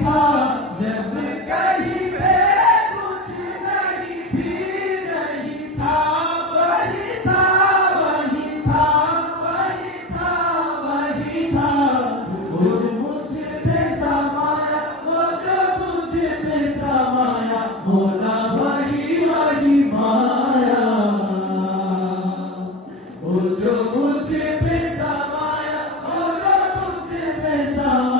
تھا جب کہیں پہ کچھ نہیں، پھر رہی تھا، وہی تھا وہی تھا وہی تھا وہی تھا۔ وہ وہ جو مجھ پہ مایا وہ جو مجھ پہ سمایا وہ جو مجھ پہ سمایا۔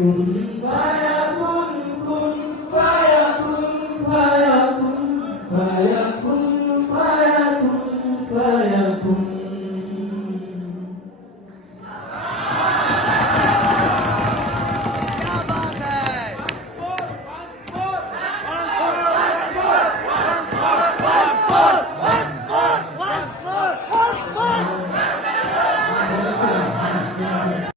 Mm-hmm.